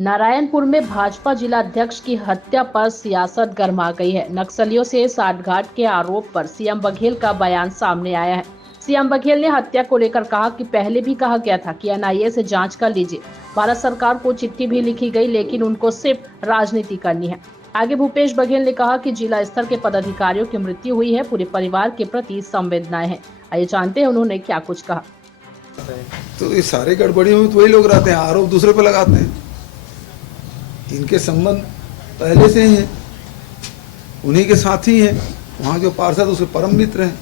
नारायणपुर में भाजपा जिला अध्यक्ष की हत्या पर सियासत गर्मा गई है। नक्सलियों से साठगांठ के आरोप पर सीएम बघेल का बयान सामने आया है। सीएम बघेल ने हत्या को लेकर कहा कि पहले भी कहा गया था कि एनआईए से जांच कर लीजिए। भारत सरकार को चिट्ठी भी लिखी गई, लेकिन उनको सिर्फ राजनीति करनी है। आगे भूपेश बघेल ने कहा कि जिला स्तर के पदाधिकारियों की मृत्यु हुई है, पूरे परिवार के प्रति संवेदनाएं हैं। आइए जानते हैं उन्होंने क्या कुछ कहा। तो ये सारे गड़बड़ियों में तो वही लोग रहते हैं, आरोप दूसरे पर लगाते हैं। इनके संबंध पहले से ही हैं, उन्हीं के साथी हैं। वहाँ जो पार्षद उसके परम मित्र हैं।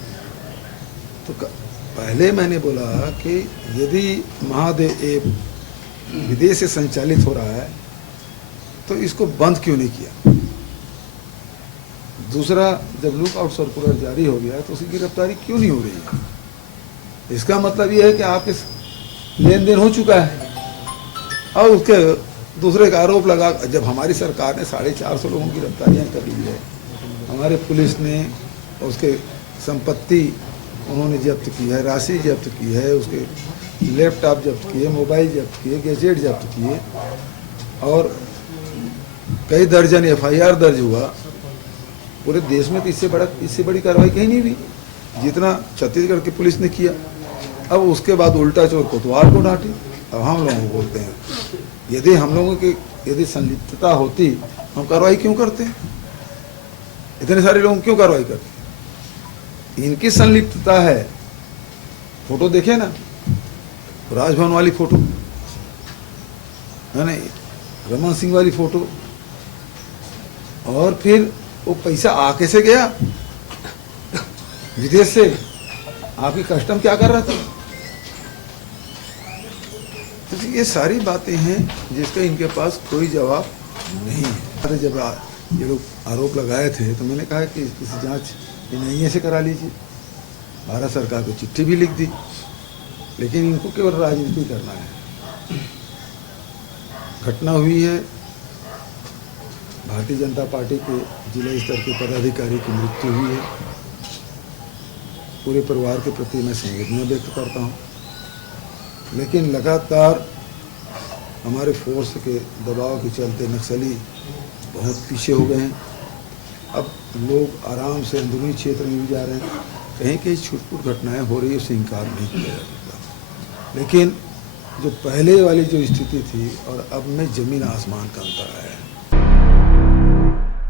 तो पहले मैंने बोला कि यदि महादेव एक विदेश से संचालित हो रहा है तो इसको बंद क्यों नहीं किया। दूसरा, जब लुकआउट सर्कुलर जारी हो गया तो उसकी गिरफ्तारी क्यों नहीं हो रही है। इसका मतलब यह है कि आपके लेन देन हो चुका है और उसके दूसरे का आरोप लगा। जब हमारी सरकार ने 450 लोगों की गिरफ्तारियाँ कर ली है, हमारे पुलिस ने उसके संपत्ति उन्होंने जब्त की है, राशि जब्त की है, उसके लैपटॉप जब्त किए, मोबाइल जब्त किए, गैजेट जब्त किए और कई दर्जन एफआईआर दर्ज हुआ। पूरे देश में तो इससे बड़ी कार्रवाई कहीं नहीं हुई जितना छत्तीसगढ़ की पुलिस ने किया। अब उसके बाद उल्टा चोर कोतवाल को डांटे। अब हम लोगों को बोलते हैं यदि हम लोगों की यदि संलिप्तता होती हम कार्रवाई क्यों करते हैं। इतने सारे लोग क्यों कार्रवाई करते। इनकी संलिप्तता है। फोटो देखे ना, राजभवन वाली फोटो है नहीं, रमन सिंह वाली फोटो, और फिर वो पैसा आके से गया विदेश से। आपकी कस्टम क्या कर रहा था। तो ये सारी बातें हैं जिसका इनके पास कोई जवाब नहीं है। जब ये लोग आरोप लगाए थे तो मैंने कहा कि इस जांच एनआईए से करा लीजिए। भारत सरकार को चिट्ठी भी लिख दी, लेकिन इनको केवल राजनीति करना है। घटना हुई है, भारतीय जनता पार्टी के जिला स्तर के पदाधिकारी की मृत्यु हुई है। पूरे परिवार के प्रति मैं संवेदना व्यक्त करता हूँ, लेकिन लगातार हमारे फोर्स के दबाव के चलते नक्सली बहुत पीछे हो गए हैं। अब लोग आराम से अंदरूनी क्षेत्र में भी जा रहे हैं। कहीं कहीं छूट-फूट घटनाएं हो रही है, उससे इनकार नहीं किया जा सकता, लेकिन जो पहले वाली जो स्थिति थी और अब में ज़मीन आसमान का अंतर आया है।